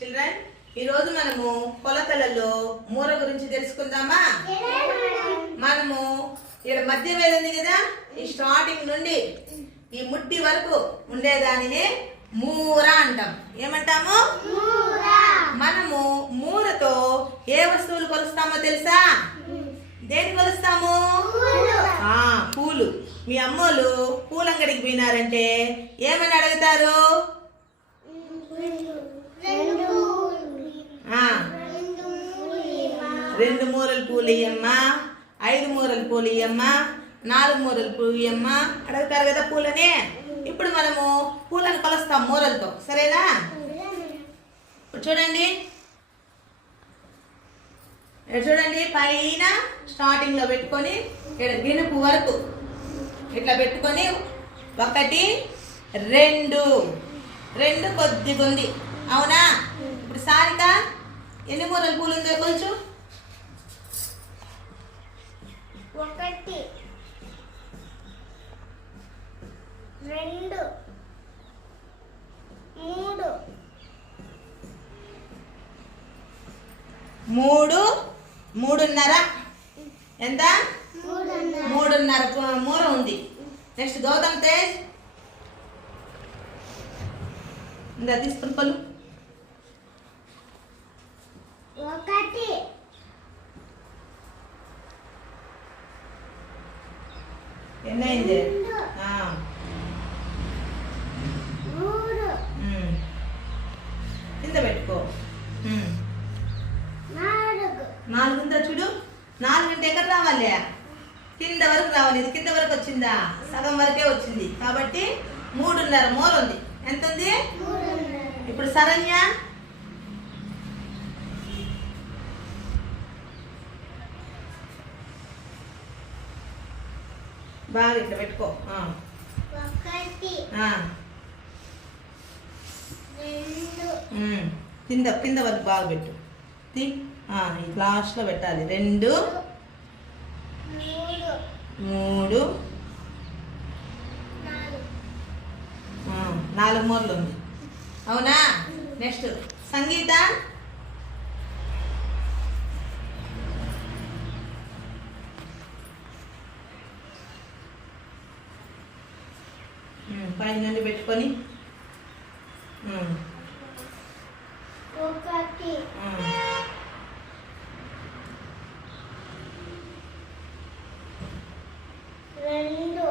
Children ఈరోజు మనము కొలతలలో మూర గురించి తెలుసుకుందామా? మనము ఇక్కడ మధ్య వేలు ఉంది కదా? ఈ స్టార్టింగ్ నుండి ఈ ముట్టి వరకు ఉండేదానినే మూర అంటాం. ఏమంటాము? మనము మూరతో ఏ వస్తువులు కొలుస్తామో తెలుసా? దేని కొలుస్తాము? ఆ పూలు. మీ అమ్మోళ్ళు పూలంగడికి పోయినారంటే ఏమని అడుగుతారు? రెండు మూరలు పూలయ్యమ్మా ఐదు మూరలు పూలయ్యమ్మా నాలుగు మూరలు పూలు ఇయ్యమ్మా అడుగుతారు కదా పూలనే? ఇప్పుడు మనము పూలను కొలుస్తాం మూరలతో. సరేనా? ఇప్పుడు చూడండి. చూడండి పైన స్టార్టింగ్లో పెట్టుకొని ఇక్కడ గినుపు వరకు ఇట్లా పెట్టుకొని ఒకటి రెండు. రెండు కొద్దిగా ఉంది అవునా? ఇప్పుడు సారిక ఎన్ని మూరలు పూలు ఉందో కొంచెం ఒకటి. రెండు. మూడు. మూడు. మూడున్నర. ఎంత? మూడున్నర. మూర ఉంది. నెక్స్ట్ గౌతమ్ తేజ్. ఇంకా తీసుకుని పలు ఒకటి ఎన్నైంది. కింద పెట్టుకో. నాలుగు. ఉందా చూడు? నాలుగు అంటే ఎక్కడ రావాలి? కింద వరకు రావాలి. ఇది కింద వరకు వచ్చిందా? సగం వరకే వచ్చింది. కాబట్టి మూడున్నర మూల ఉంది. ఎంత ఉంది ఇప్పుడు శరణ్య బాగా ఇట్లా పెట్టుకో. కింద కింద వరకు బాగా పెట్టు. లాస్ట్లో పెట్టాలి. రెండు. మూడు. నాలుగు. మూరలు ఉంది. అవునా? నెక్స్ట్. సంగీత? పైన నుండి పెట్టుకొని. రెండు.